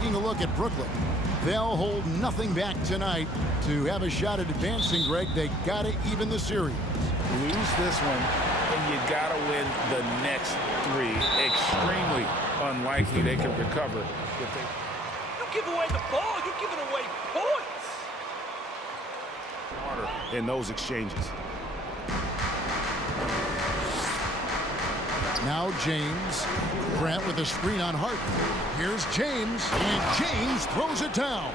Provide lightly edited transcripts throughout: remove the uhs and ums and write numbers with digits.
taking a look at Brooklyn. They'll hold nothing back tonight to have a shot at advancing, Greg. They got to even the series. Lose this one, and you got to win the next three. Extremely unlikely they can recover if they... You give away the ball, you're giving away points. Harder in those exchanges. Now James. Grant with a screen on Hart. Here's James, and James throws it down.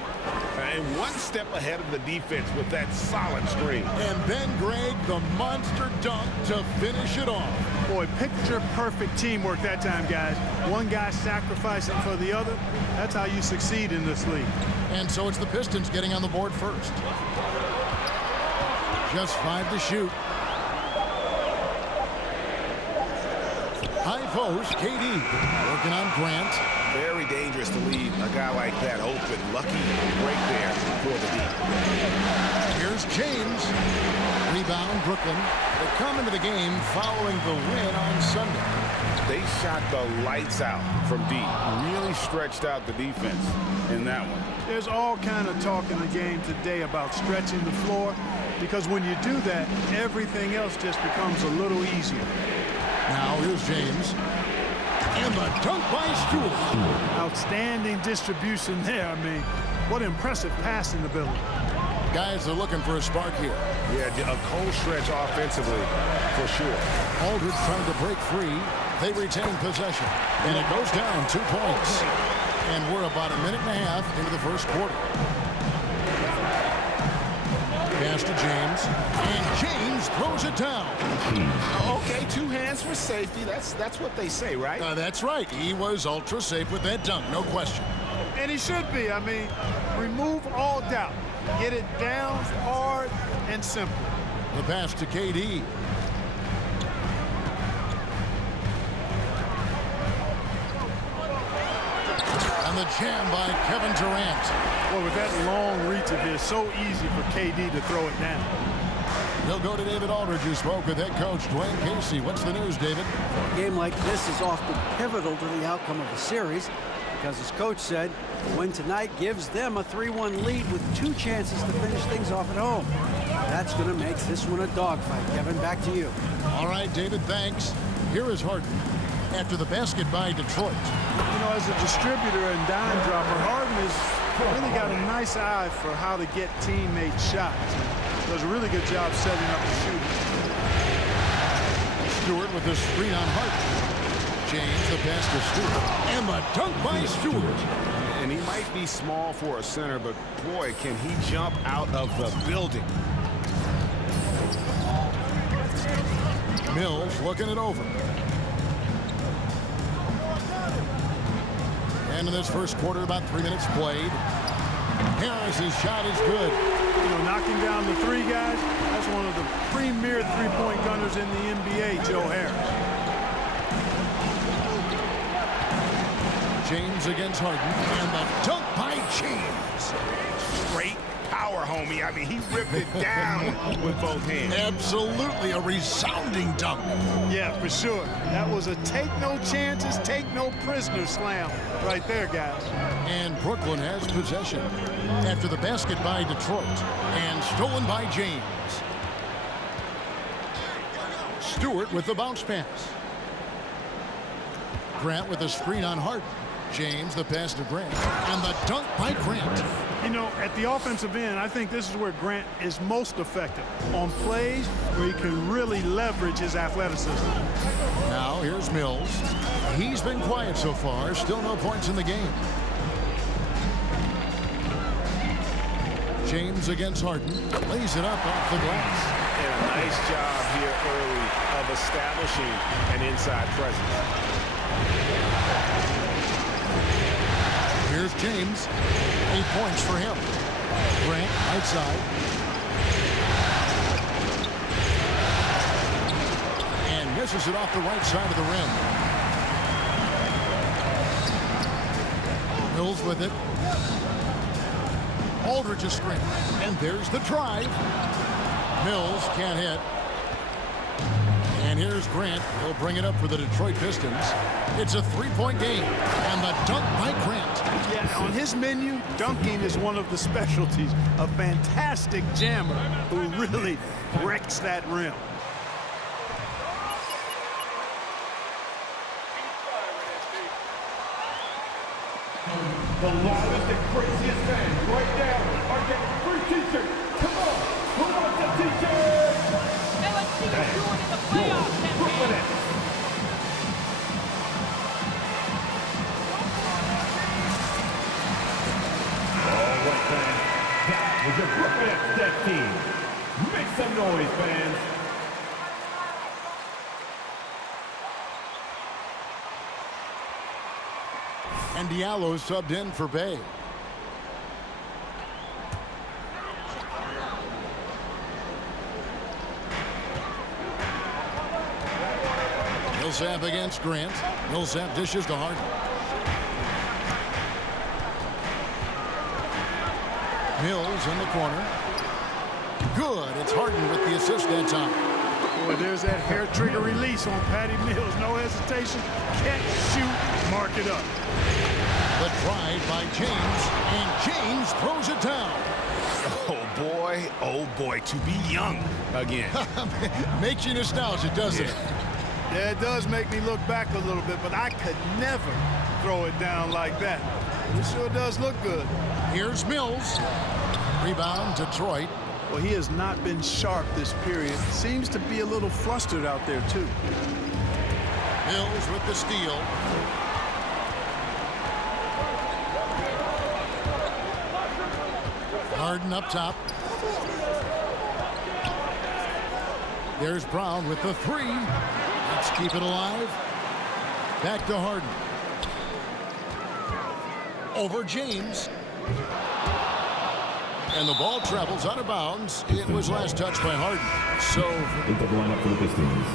And one step ahead of the defense with that solid screen. And then, Greg, the monster dunk to finish it off. Boy, picture-perfect teamwork that time, guys. One guy sacrificing for the other. That's how you succeed in this league. And so it's the Pistons getting on the board first. Just 5 to shoot. High post, KD working on Grant. Very dangerous to leave a guy like that open. Lucky break there for the deep. Here's James. Rebound, Brooklyn. They come into the game following the win on Sunday. They shot the lights out from deep. Really stretched out the defense in that one. There's all kind of talk in the game today about stretching the floor, because when you do that, everything else just becomes a little easier. Now here's James. And the dunk by Stewart. Outstanding distribution there. I mean, what impressive passing ability. Guys are looking for a spark here. Yeah, a cold stretch offensively, for sure. Aldridge trying to break free. They retain possession. And it goes down 2 points. And we're about a minute and a half into the first quarter. Pass to James. And James throws it down. Okay, 2 hands for safety. That's what they say, right? That's right. He was ultra safe with that dunk, no question. And he should be. I mean, remove all doubt. Get it down hard and simple. The pass to KD. And the jam by Kevin Durant. Well, with that long reach of his, so easy for KD to throw it down. We'll go to David Aldridge, who spoke with head coach Dwayne Casey. What's the news, David? A game like this is often pivotal to the outcome of a series because, as coach said, the win tonight gives them a 3-1 lead with 2 chances to finish things off at home. That's going to make this one a dogfight. Kevin, back to you. All right, David, thanks. Here is Harden after the basket by Detroit. You know, as a distributor and dime dropper, Harden has really got a nice eye for how to get teammate shots. Does a really good job setting up the shooting. Stewart with the screen on Hart. James, the pass to Stewart. And the dunk by Stewart. And he might be small for a center, but boy, can he jump out of the building. Mills looking it over. And in this first quarter, about 3 minutes played. Harris's shot is good. You know, knocking down the 3 guys, that's one of the premier three-point gunners in the NBA, Joe Harris. James against Harden. And the dunk by James. Great power, homie. I mean, he ripped it down with both hands. Absolutely a resounding dunk. Yeah, for sure. That was a take no chances, take no prisoners slam right there, guys. And Brooklyn has possession after the basket by Detroit and stolen by James. Stewart with the bounce pass. Grant with a screen on Hart. James, the pass to Grant. And the dunk by Grant. You know, at the offensive end, I think this is where Grant is most effective, on plays where he can really leverage his athleticism. Now here's Mills. He's been quiet so far. Still no points in the game. James against Harden. Lays it up off the glass. And a nice job here early of establishing an inside presence. Here's James. 8 points for him. Grant outside. And misses it off the right side of the rim. Mills with it. Aldridge's screen. And there's the drive. Mills can't hit. And here's Grant. He'll bring it up for the Detroit Pistons. It's a three-point game, and the dunk by Grant. Yeah, on his menu, dunking is one of the specialties. A fantastic jammer who really wrecks that rim. The loudest and craziest fans right now are getting free t-shirts. Come on, who wants a t-shirt? Hey, let's see you do it in the playoffs, Brooklyn man. Nets. All right, fans. That was your Brooklyn Nets deck team. Make some noise, fans. And Diallo subbed in for Bay. Millsap against Grant. Millsap dishes to Harden. Mills in the corner. Good. It's Harden with the assist that time. Boy, there's that hair trigger release on Patty Mills. No hesitation. Catch, shoot, mark it up. The drive by James, and James throws it down. Oh boy, to be young again. Makes you nostalgic, doesn't it? Yeah, it does make me look back a little bit, but I could never throw it down like that. It sure does look good. Here's Mills. Rebound, Detroit. Well, he has not been sharp this period. Seems to be a little flustered out there, too. Mills with the steal. Harden up top. There's Brown with the three. Let's keep it alive. Back to Harden. Over James. And the ball travels out of bounds. It was last touched by Harden. So Into the lineup for the Pistons.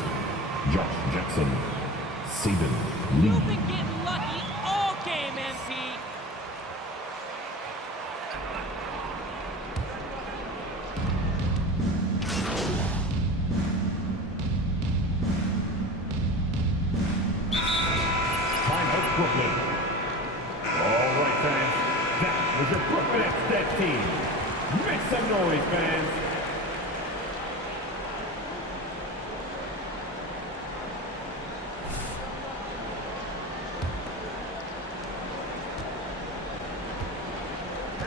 Josh Jackson. Saban You've Lee. been getting lucky all game, MP. Timeout Brooklyn. All right, fans. That was your Brooklyn Nets deck team. Make some noise, fans.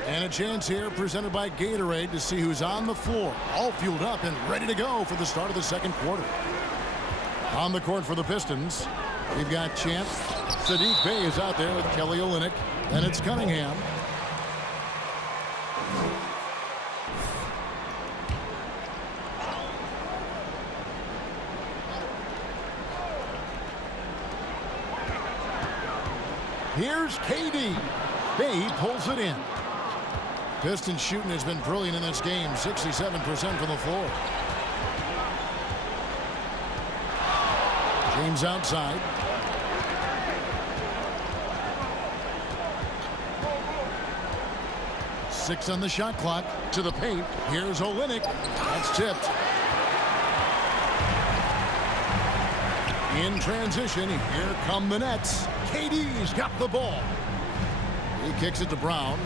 And a chance here presented by Gatorade to see who's on the floor. All fueled up and ready to go for the start of the second quarter. On the court for the Pistons, we've got Champ. Sadiq Bey is out there with Kelly Olynyk. And it's Cunningham. Here's KD. Bey pulls it in. Pistons shooting has been brilliant in this game. 67% from the floor. James outside. Six on the shot clock. To the paint. Here's Olynyk. That's tipped. In transition, here come the Nets. KD's got the ball. He kicks it to Brown.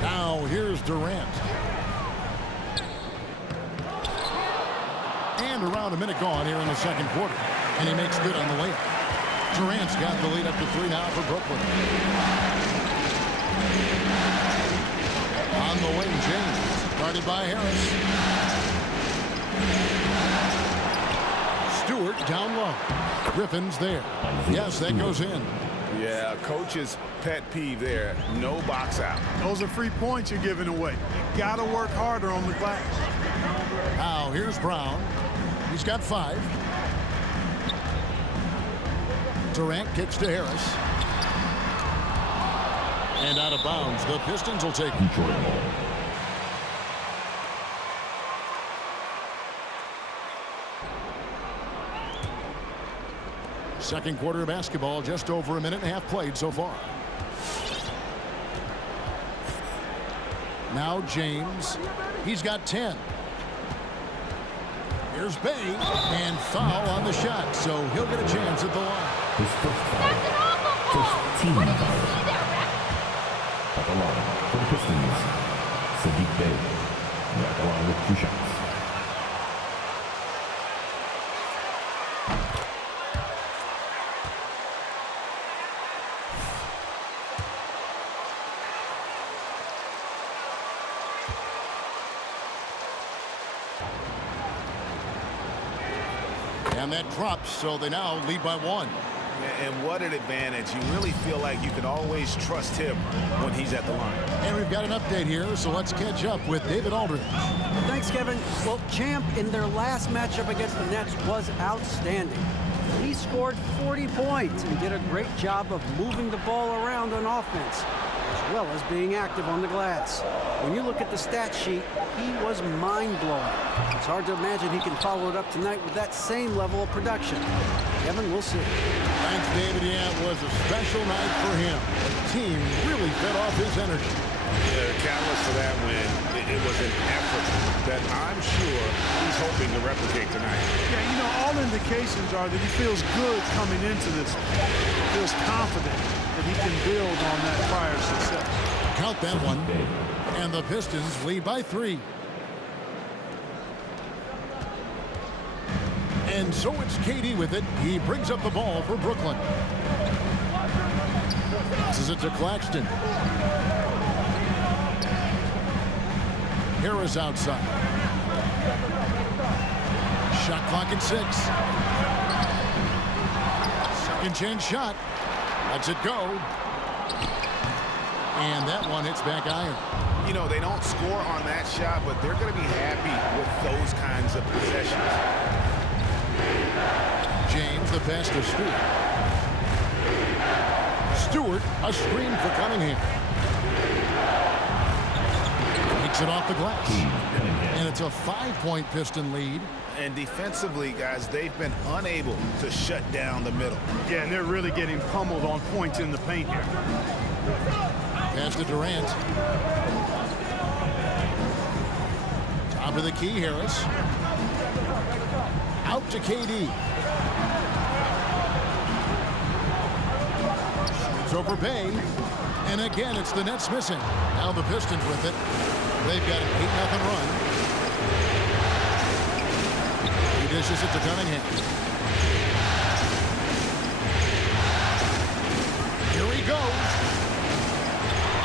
Now here's Durant. And around a minute gone here in the second quarter. And he makes good on the layup. Durant's got the lead up to 3 now for Brooklyn. On the wing, James. Guarded by Harris. Stewart down low. Griffin's there. Yes, that goes in. Yeah, coach's pet peeve there. No box out. Those are free points you're giving away. You got to work harder on the glass. Now here's Brown. He's got 5. Durant kicks to Harris. And out of bounds. The Pistons will take it. Second quarter of basketball, just over a minute and a half played so far. Now James. He's got 10. Here's Bay, and foul on the shot, so he'll get a chance at the line. His first foul. First team foul. At the line for the Pistons, Saddiq Bey. At the line with 2 shots. And that drops, so they now lead by 1. And what an advantage. You really feel like you can always trust him when he's at the line. And we've got an update here, so let's catch up with David Aldridge. Thanks, Kevin. Well, Champ in their last matchup against the Nets was outstanding. He scored 40 points and did a great job of moving the ball around on offense, as well as being active on the glass. When you look at the stat sheet, he was mind-blowing. It's hard to imagine he can follow it up tonight with that same level of production. Kevin, we'll see. Thanks, David. Yeah, it was a special night for him. The team really fed off his energy. Yeah, the catalyst for that win, it was an effort that I'm sure he's hoping to replicate tonight. Yeah, you know, all indications are that he feels good coming into this. He feels confident that he can build on that prior success. Count that one. And the Pistons lead by 3. And so it's KD with it. He brings up the ball for Brooklyn. Passes it to Claxton. Harris outside. Shot clock at 6. Second chance shot. Lets it go. And that one hits back iron. You know, they don't score on that shot, but they're going to be happy with those kinds of possessions. James, the pass to Stewart. Stewart, a screen for Cunningham. Takes it off the glass. And it's a 5-point Piston lead. And defensively, guys, they've been unable to shut down the middle. Yeah, and they're really getting pummeled on points in the paint here. Pass to Durant. Top of the key, Harris. Out to KD. Shoots over Bay. And again, it's the Nets missing. Now the Pistons with it. They've got an 8-0 run. He dishes it to Cunningham. Here he goes.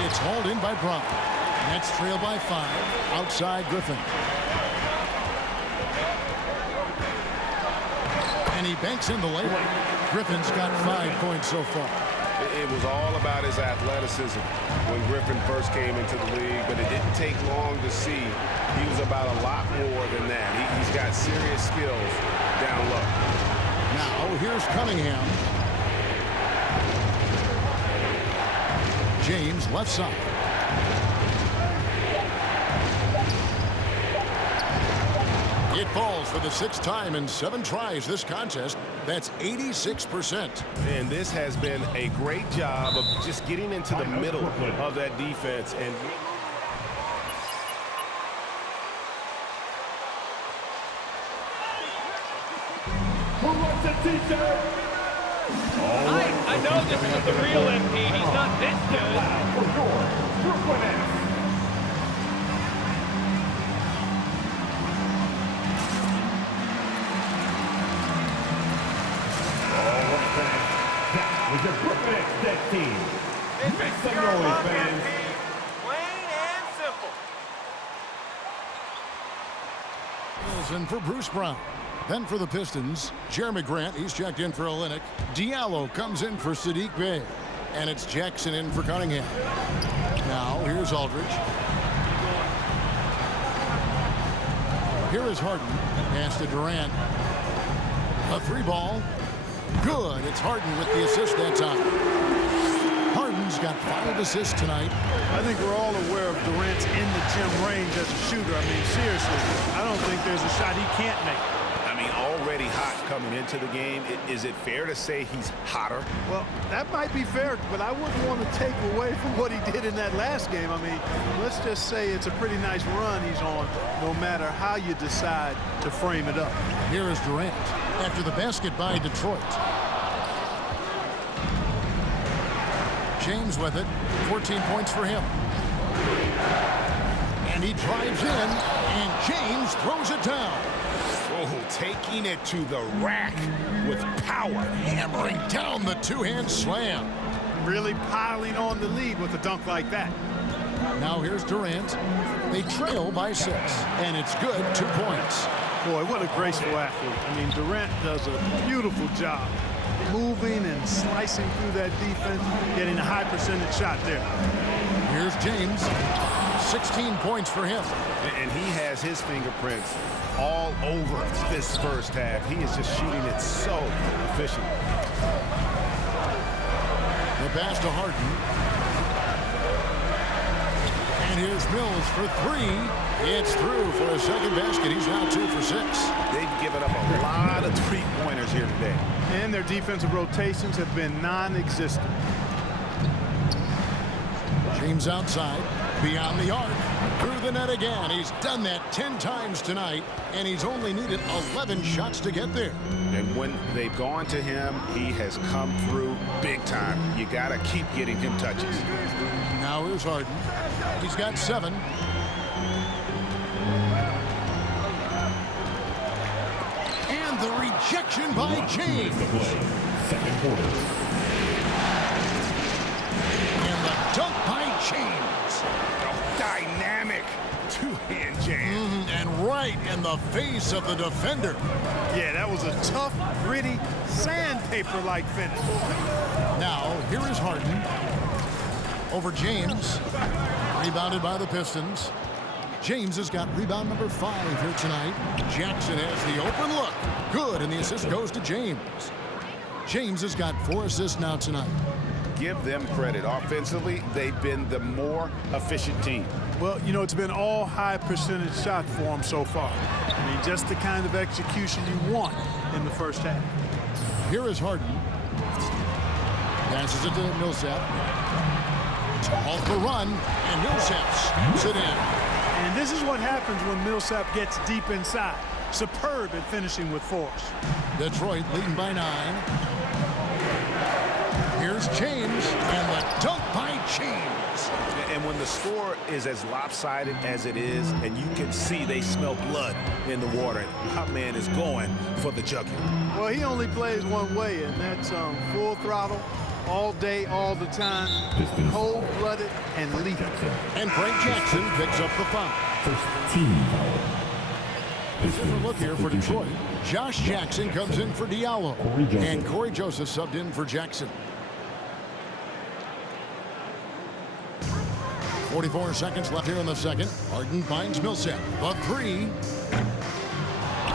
It's hauled in by Brown. Nets trail by 5. Outside Griffin. And he banks in the layup. Griffin's got 5 points so far. It was all about his athleticism when Griffin first came into the league, but it didn't take long to see he was about a lot more than that. He's got serious skills down low. Now, here's Cunningham. James, left side. It falls for the 6th time in 7 tries this contest. That's 86%. And this has been a great job of just getting into the middle of that defense. And Who wants a t-shirt? I know this isn't the real MP. He's not this good. For your Brooklyn Nets. That was your Brooklyn Nets Nets team. Make some noise, fans. Plain and simple. In for Bruce Brown. Then for the Pistons, Jeremy Grant, he's checked in for Olynyk. Diallo comes in for Saddiq Bey. And it's Jackson in for Cunningham. Now, here's Aldridge. Here is Harden. Pass to Durant. A 3-ball. Good. It's Harden with the assist that time. Harden's got 5 assists tonight. I think we're all aware of Durant's in the gym range as a shooter. I mean, seriously, I don't think there's a shot he can't make. I mean, already hot coming into the game. Is it fair to say he's hotter? Well, that might be fair, but I wouldn't want to take away from what he did in that last game. I mean, let's just say it's a pretty nice run he's on, no matter how you decide to frame it up. Here is Durant after the basket by Detroit. James with it, 14 points for him. And he drives in, and James throws it down. Oh, taking it to the rack with power. Hammering down the two-hand slam. Really piling on the lead with a dunk like that. Now here's Durant. They trail by 6, and it's good, 2 points. Boy, what a graceful athlete. I mean, Durant does a beautiful job moving and slicing through that defense, getting a high percentage shot there. Here's James. 16 points for him. And he has his fingerprints all over this first half. He is just shooting it so efficiently. The pass to Harden. And here's Mills for 3. It's through for a second basket. He's now 2 for 6. They've given up a lot of three-pointers here today. And their defensive rotations have been non-existent. James outside, beyond the arc, through the net again. He's done that 10 times tonight, and he's only needed 11 shots to get there. And when they've gone to him, he has come through big time. You got to keep getting him touches. Now here's Harden. He's got 7. And the rejection by James. Second quarter. And the dunk by James. Dynamic two-hand jam. And right in the face of the defender. Yeah, that was a tough, gritty, sandpaper-like finish. Now, here is Harden. Over James. Rebounded by the Pistons. James has got rebound number 5 here tonight. Jackson has the open look. Good, and the assist goes to James. James has got 4 assists now tonight. Give them credit. Offensively, they've been the more efficient team. Well, you know, it's been all high percentage shots for them so far. I mean, just the kind of execution you want in the first half. Here is Harden. Passes it to Millsap. Off the run, and Millsap scoops it in. And this is what happens when Millsap gets deep inside. Superb at finishing with force. Detroit leading by 9. Here's James, and the dunk by James. And when the score is as lopsided as it is, and you can see they smell blood in the water, my man is going for the jugular. Well, he only plays one way, and that's full throttle, all day, all the time, cold-blooded and lethal. And Frank Jackson picks up the foul. First team foul. Different look here for Detroit. Josh Jackson comes in for Diallo. And Corey Joseph subbed in for Jackson. 44 seconds left here in the second. Harden finds Millsap. The 3.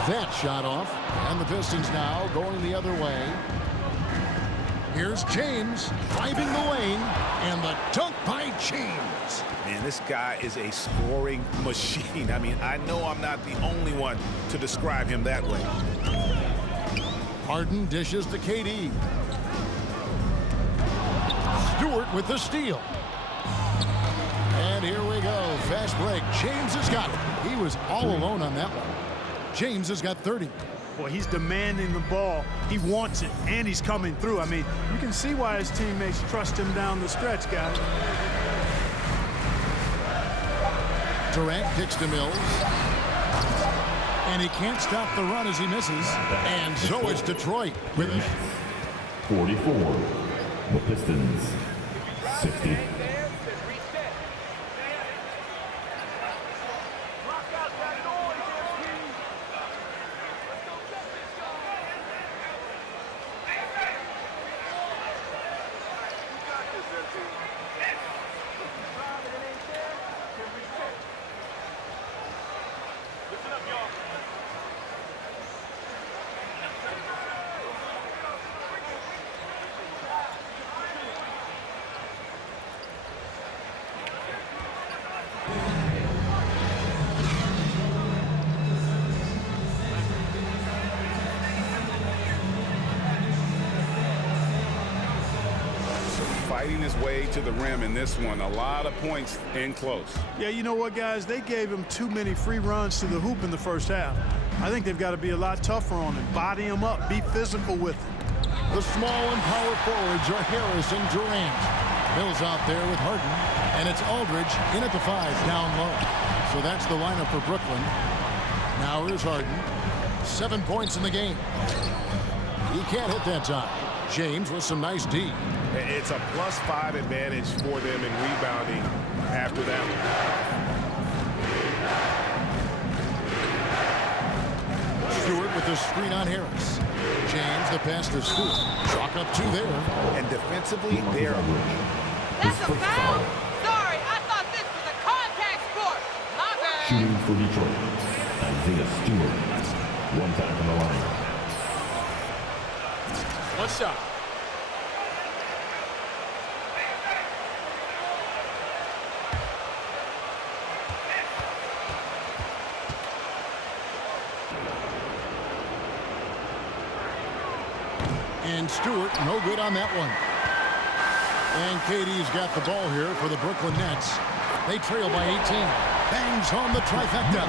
That shot off. And the Pistons now going the other way. Here's James driving the lane. And the dunk by James. Man, this guy is a scoring machine. I mean, I know I'm not the only one to describe him that way. Harden dishes to KD. Stewart with the steal. And here we go. Fast break. James has got it. He was all alone on that one. James has got 30. Boy, he's demanding the ball. He wants it, and he's coming through. I mean, you can see why his teammates trust him down the stretch, guys. Durant kicks to Mills. And he can't stop the run as he misses. And so it's Detroit with 44. The Pistons 60. fighting his way to the rim in this one. A lot of points in close. Yeah, you know what, guys? They gave him too many free runs to the hoop in the first half. I think they've got to be a lot tougher on him. Body him up. Be physical with him. The small and power forwards are Harris and Durant. Mills out there with Harden. And it's Aldridge in at the 5 down low. So that's the lineup for Brooklyn. Now here's Harden. 7 points in the game. He can't hit that time. James with some nice D. It's a +5 advantage for them in rebounding after that one. Stewart with the screen on Harris. James the pass to Stewart. Chalk up 2 there. And defensively, they're That's a foul? Sorry, I thought this was a contact sport. My bad. Shooting for Detroit, Isaiah Stewart. 1 time from the line. One shot. And Stewart, no good on that one. And KD's got the ball here for the Brooklyn Nets. They trail by 18. Bangs home the trifecta.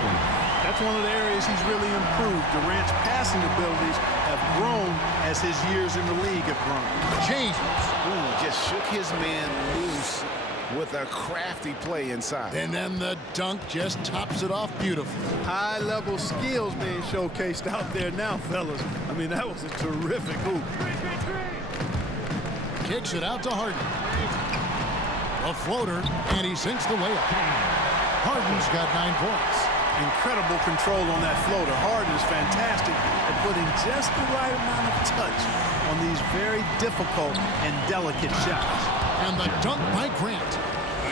That's one of the areas he's really improved. Durant's passing abilities have grown as his years in the league have grown. James. Ooh, just shook his man loose with a crafty play inside. And then the dunk just tops it off beautifully. High-level skills being showcased out there now, fellas. I mean, that was a terrific hoop. Kicks it out to Harden. A floater, and he sinks the layup. Harden's got 9 points. Incredible control on that floater. Harden is fantastic at putting just the right amount of touch on these very difficult and delicate shots. And the dunk by Grant.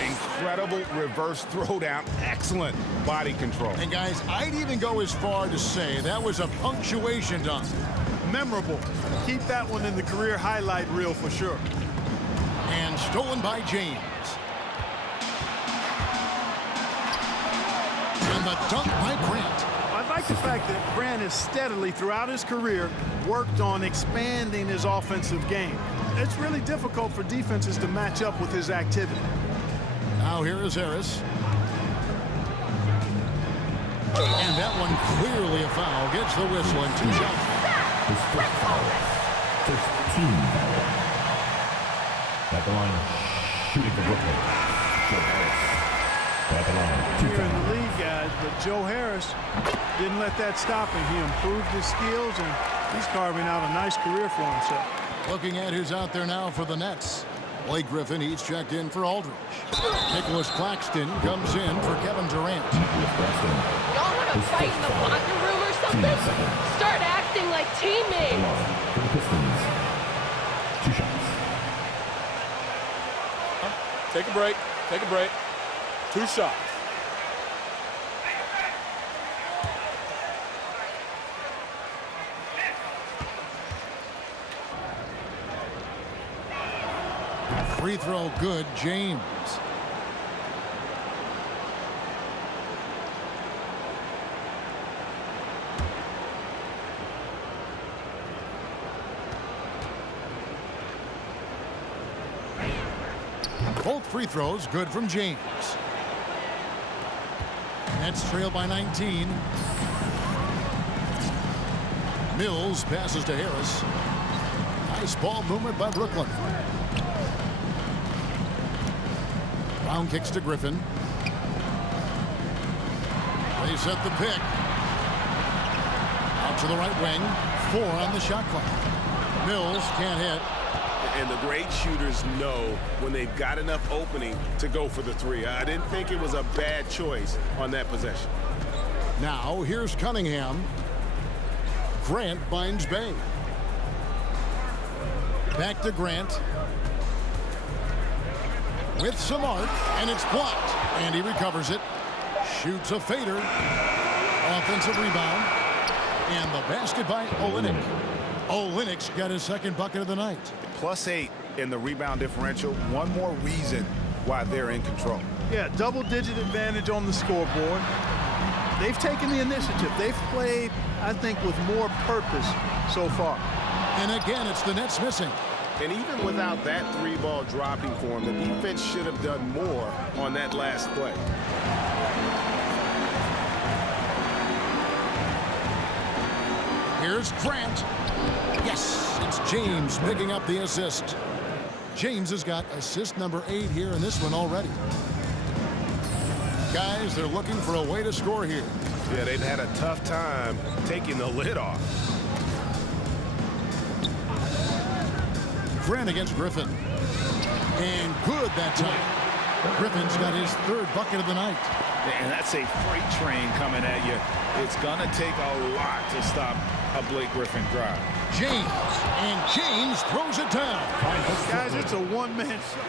Incredible reverse throwdown. Excellent body control. And guys, I'd even go as far to say that was a punctuation dunk. Memorable. Keep that one in the career highlight reel for sure. And stolen by James. And the dunk by Grant. I like the fact that Grant has steadily, throughout his career, worked on expanding his offensive game. It's really difficult for defenses to match up with his activity. Now here is Harris. And that one clearly a foul. Gets the whistle and 2 shots. His first foul. First team foul. At the line, shooting for Brooklyn, Joe Harris. At the line, 2 Here in fouls. the league, guys, but Joe Harris didn't let that stop him. He improved his skills, and he's carving out a nice career for himself. Looking at who's out there now for the Nets. Blake Griffin, he's checked in for Aldridge. Nicholas Claxton comes in for Kevin Durant. Y'all want to fight in the locker room or something? Start acting like teammates. For the Pistons, 2 shots. Take a break. Take a break. 2 shots. Free throw good, James. Both free throws good from James. Nets trail by 19. Mills passes to Harris. Nice ball movement by Brooklyn. Brown kicks to Griffin. They set the pick. Out to the right wing. 4 on the shot clock. Mills can't hit. And the great shooters know when they've got enough opening to go for the 3. I didn't think it was a bad choice on that possession. Now here's Cunningham. Grant finds Bay. Back to Grant. With some arc, and it's blocked. And he recovers it. Shoots a fader. Offensive rebound. And the basket by Olynyk. Olynyk's got his 2nd bucket of the night. +8 in the rebound differential. One more reason why they're in control. Yeah, double-digit advantage on the scoreboard. They've taken the initiative. They've played, I think, with more purpose so far. And again, it's the Nets missing. And even without that 3-ball dropping for him, the defense should have done more on that last play. Here's Grant. Yes, it's James picking up the assist. James has got assist number 8 here in this one already. Guys, they're looking for a way to score here. Yeah, they've had a tough time taking the lid off. Grant against Griffin. And good that time. Griffin's got his 3rd bucket of the night. And that's a freight train coming at you. It's going to take a lot to stop a Blake Griffin drive. James, and James throws it down. Guys, it's a one-man show.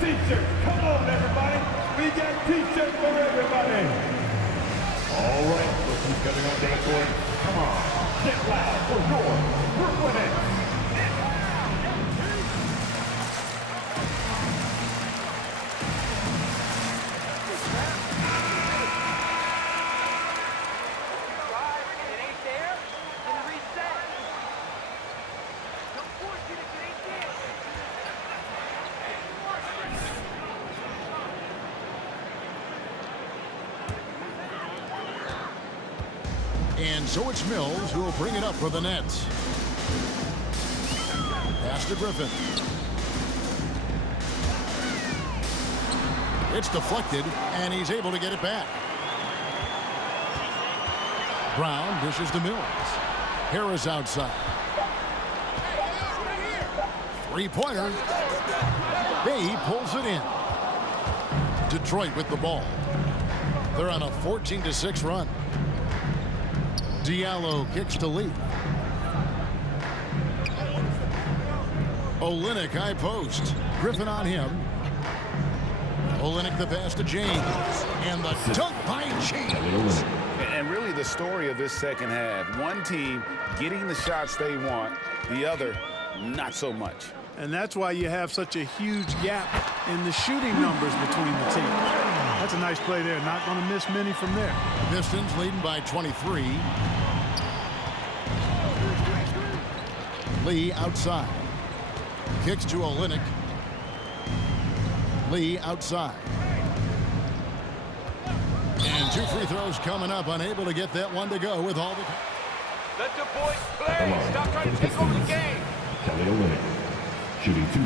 T-shirt. Come on, everybody. We got T-shirts for everybody. All right, look who's coming on dance floor. Come on, get loud for your Brooklyn Nets. And so it's Mills who will bring it up for the Nets. Pass to Griffin. It's deflected, and he's able to get it back. Brown dishes to Mills. Harris outside. 3-pointer. Bay pulls it in. Detroit with the ball. They're on a 14-6 run. Diallo kicks to Lee. Olynyk high post. Griffin on him. Olynyk the pass to James. And the dunk by James. And really the story of this second half. One team getting the shots they want. The other, not so much. And that's why you have such a huge gap in the shooting numbers between the teams. That's a nice play there. Not going to miss many from there. Pistons leading by 23. Lee outside. Kicks to Olynyk. Lee outside. And 2 free throws coming up. Unable to get that one to go with all the... Let the boys play. Stop trying to take over the game. Kelly Olynyk, shooting 2.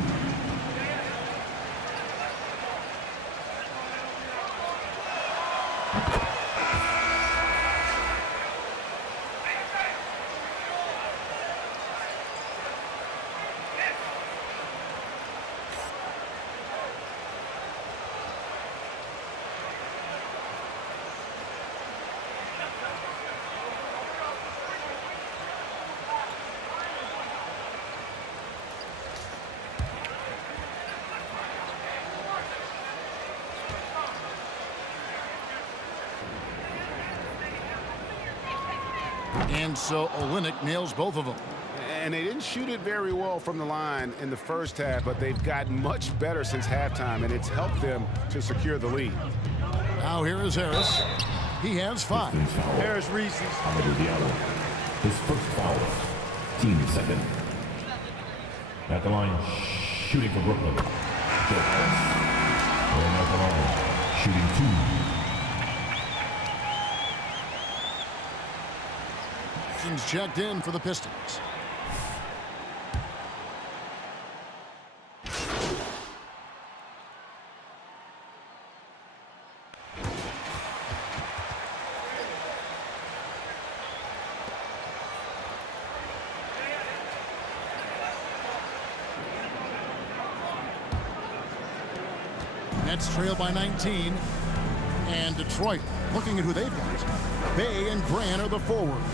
And so Olynyk nails both of them. And they didn't shoot it very well from the line in the first half, but they've gotten much better since halftime, and it's helped them to secure the lead. Now here is Harris. He has 5. Harris Reese's. Diallo, his first foul. Team second. At the line, shooting for Brooklyn. Short pass. And at the line, shooting 2. Checked in for the Pistons. Nets trail by 19. And Detroit looking at who they've got. Bay and Grant are the forwards.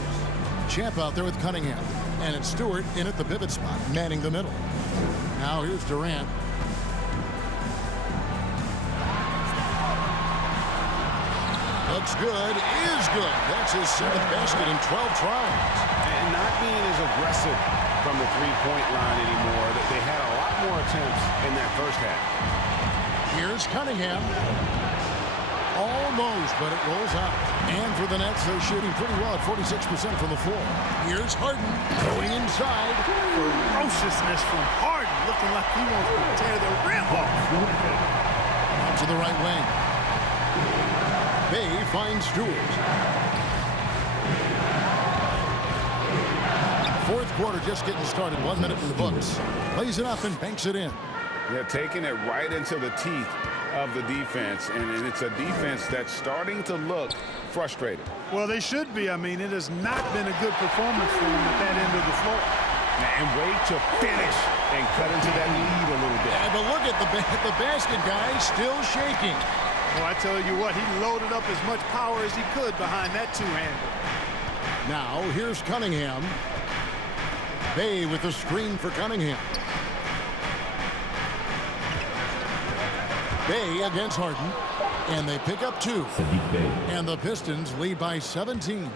Champ out there with Cunningham. And it's Stewart in at the pivot spot, manning the middle. Now here's Durant. Looks good, is good. That's his 7th basket in 12 tries. And not being as aggressive from the three-point line anymore. They had a lot more attempts in that first half. Here's Cunningham. Almost, but it rolls out. And for the Nets, they're shooting pretty well at 46% from the floor. Here's Harden going inside. Ferociousness from Harden, looking like he wants to tear the rim off. To the right wing. Bay finds Stewart. Fourth quarter just getting started. 1 minute in the books. Lays it up and banks it in. They're taking it right into the teeth of the defense, and it's a defense that's starting to look frustrated. Well, they should be. I mean, it has not been a good performance for them at that end of the floor. And wait to finish and cut into that lead a little bit. Yeah, but look at the basket guy still shaking. Well, I tell you what, he loaded up as much power as he could behind that two-hander. Now, here's Cunningham. Bay with the screen for Cunningham. Bay against Harden. And they pick up 2. And the Pistons lead by 17.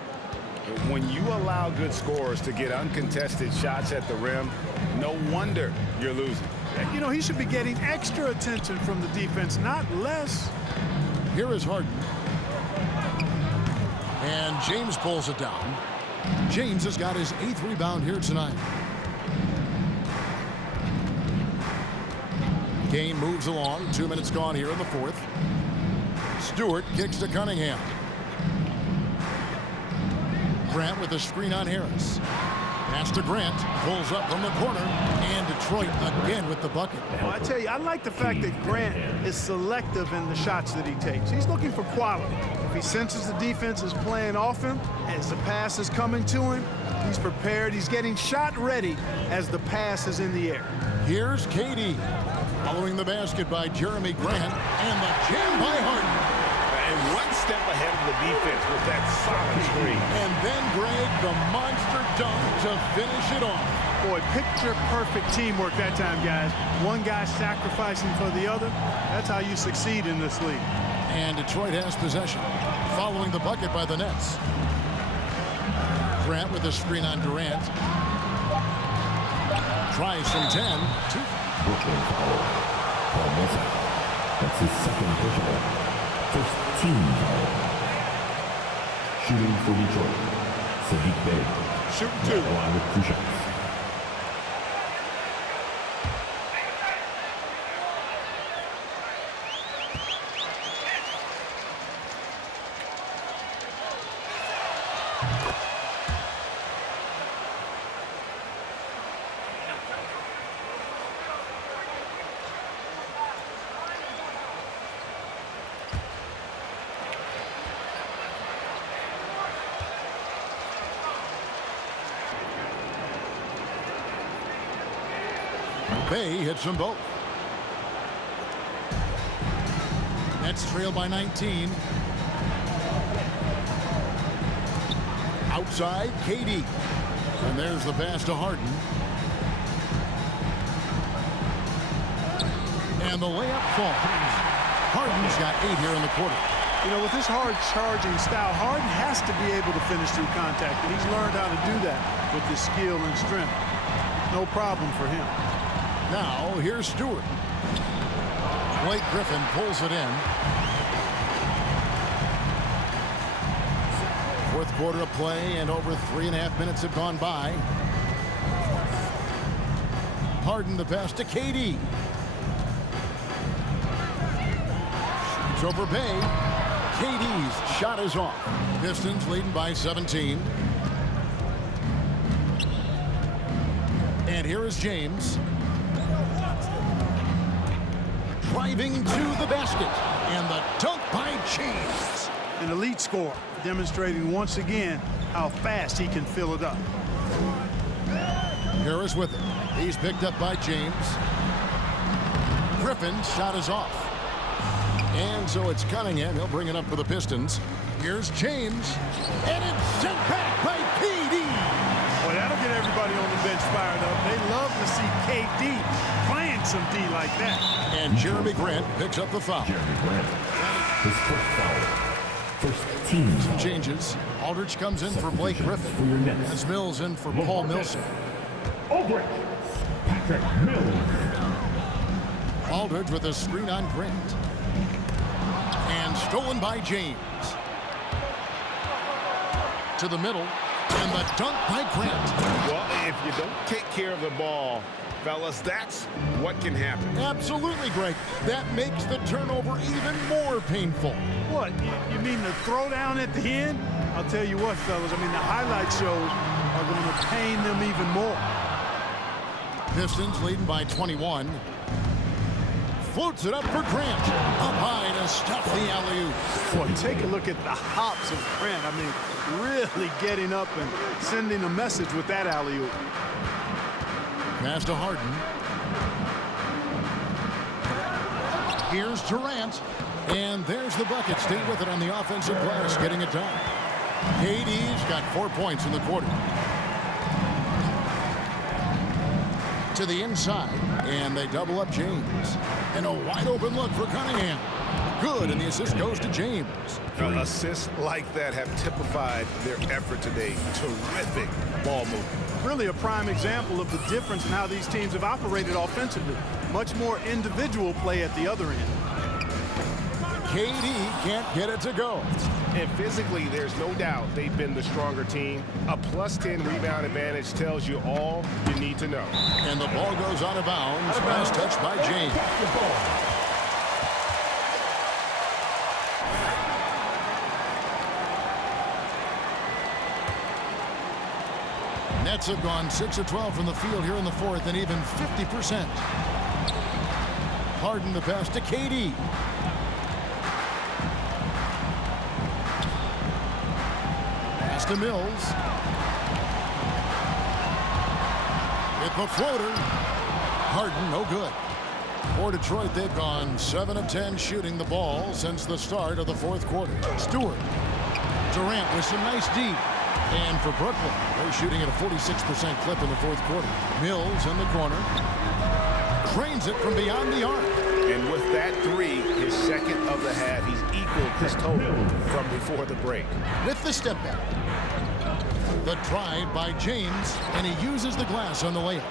When you allow good scorers to get uncontested shots at the rim, no wonder you're losing. You know, he should be getting extra attention from the defense, not less. Here is Harden. And James pulls it down. James has got his 8th rebound here tonight. Game moves along. 2 minutes gone here in the fourth. Stewart kicks to Cunningham. Grant with a screen on Harris. Pass to Grant. Pulls up from the corner. And Detroit again with the bucket. Well, I tell you, I like the fact that Grant is selective in the shots that he takes. He's looking for quality. If he senses the defense is playing off him, as the pass is coming to him, he's prepared. He's getting shot ready as the pass is in the air. Here's KD. Following the basket by Jeremy Grant. And the jam by Harden. And one step ahead of the defense with that solid screen. And then Greg, the monster dunk to finish it off. Boy, picture-perfect teamwork that time, guys. One guy sacrificing for the other. That's how you succeed in this league. And Detroit has possession. Following the bucket by the Nets. Grant with a screen on Durant. Tries from 10. Brooklyn foul. Paul Millsap. That's his second personal. First team foul. Shooting for Detroit. Sadiq Bey. Shooting 2. Along with 2 shots. Bay hits them both. Nets trail by 19. Outside, KD. And there's the pass to Harden. And the layup falls. Harden's got 8 here in the quarter. You know, with this hard charging style, Harden has to be able to finish through contact, and he's learned how to do that with his skill and strength. No problem for him. Now, here's Stewart. Blake Griffin pulls it in. Fourth quarter of play, and over 3.5 minutes have gone by. Harden the pass to KD. Shoots over Bay. KD's shot is off. Pistons leading by 17. And here is James. Driving to the basket. And the dunk by James. An elite scorer, demonstrating once again how fast he can fill it up. Harris with it. He's picked up by James. Griffin's shot is off. And so it's Cunningham. He'll bring it up for the Pistons. Here's James. And it's sent back by KD. Well, that'll get everybody on the bench fired up. They love to see KD playing some D like that. And Jeremy Grant picks up the foul. Jeremy Grant. His first foul. First team foul. Changes. Aldridge comes in for Blake Griffin. As Mills in for Paul Millsap. Aldridge. Patrick Mills. Aldridge with a screen on Grant. And Stolen by James. To the middle. And the dunk by Grant. Well, if you don't take care of the ball, fellas, that's what can happen. Absolutely, Greg. That makes the turnover even more painful. What, you mean the throwdown at the end? I'll tell you what, fellas, I mean, the highlight shows are going to pain them even more. Pistons leading by 21. Floats it up for Grant. Up high to stuff the alley-oop. Boy, take a look at the hops of Grant. I mean, really getting up and sending a message with that alley-oop. Pass to Harden. Here's Durant. And there's the bucket. Stay with it on the offensive glass, getting it done. KD's got 4 points in the quarter. To the inside, and they double up James. And a wide open look for Cunningham. Good, and the assist goes to James. Assists like that have typified their effort today. Terrific ball movement. Really a prime example of the difference in how these teams have operated offensively. Much more individual play at the other end. KD can't get it to go. And physically, there's no doubt they've been the stronger team. A +10 rebound advantage tells you all you need to know. And the ball goes out of bounds. Last touch by James. Nets have gone 6 of 12 from the field here in the fourth, and even 50%. Harden the pass to KD. Pass to Mills. With the floater. Harden, no good. For Detroit, they've gone 7 of 10 shooting the ball since the start of the fourth quarter. Stewart. Durant with some nice deep. And for Brooklyn, they're shooting at a 46% clip in the fourth quarter. Mills in the corner. Cranes it from beyond the arc. And with that three, his second of the half, he's equaled his total from before the break. With the step back. The drive by James, and he uses the glass on the layup.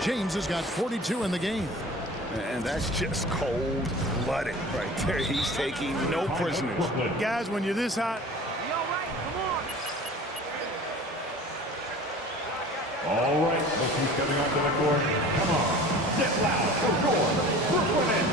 James has got 42 in the game. And that's just cold-blooded right there. He's taking no prisoners. Guys, when you're this hot, All right, look who's coming onto the court. Come on, get loud for your Brooklyn Nets.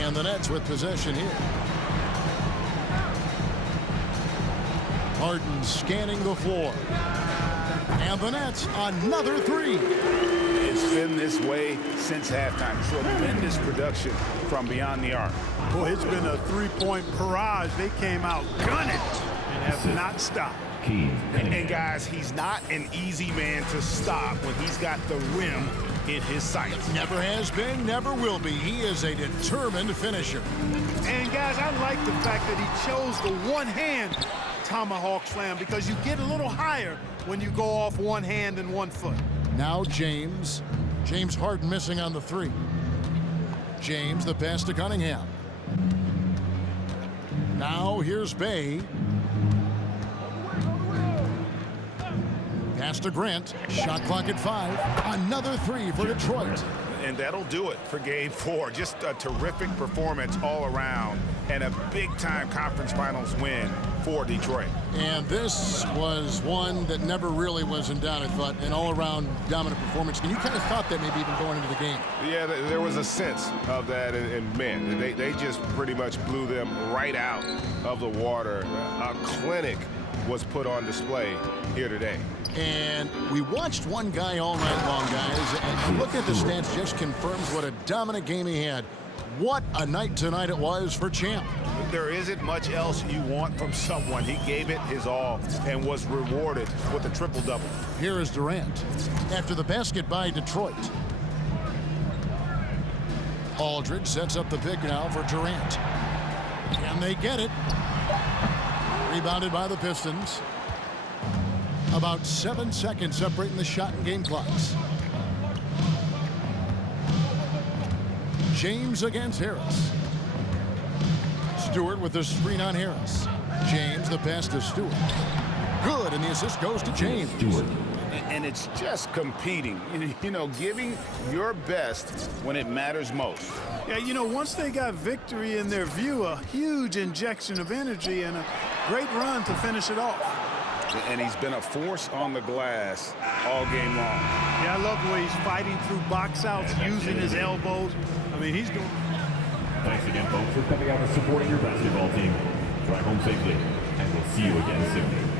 And the Nets with possession here. Harden scanning the floor. And the Nets, another three. It's been this way since halftime. Tremendous production from beyond the arc. boy, it's been a three-point barrage. They came out gunning and have not stopped. And guys, he's not an easy man to stop when he's got the rim in his sights. Never has been, never will be. He is a determined finisher. And guys, I like the fact that he chose the one-hand tomahawk slam because you get a little higher when you go off one hand and 1 foot. Now James. James Harden missing on the three. James, the pass to Cunningham. Now here's Bay. Pass to Grant. Shot clock at 5. Another three for Detroit. And that'll do it for Game 4. Just a terrific performance all around and a big-time conference finals win for Detroit. And this was one that never really was in doubt, I thought, an all-around dominant performance. And you kind of thought that maybe even going into the game. Yeah, there was a sense of that, and man, they just pretty much blew them right out of the water. A clinic was put on display here today. And we watched one guy all night long, guys, and look at the stats, just confirms what a dominant game he had. What a night tonight it was for Champ. There isn't much else you want from someone. He gave it his all and was rewarded with a triple-double. Here is Durant after the basket by Detroit. Aldridge sets up the pick now for Durant. And they get it. Rebounded by the Pistons. About 7 seconds separating the shot and game clocks. James against Harris. Stewart with the screen on Harris. James, the pass to Stewart. Good, and the assist goes to James. Stewart. And it's just competing, you know, giving your best when it matters most. Yeah, you know, once they got victory in their view, a huge injection of energy and a great run to finish it off. And he's been a force on the glass all game long. Yeah, I love the way he's fighting through box outs, using his elbows. I mean, he's doing... Thanks again, folks, for coming out and supporting your basketball team. Drive home safely, and we'll see you again soon.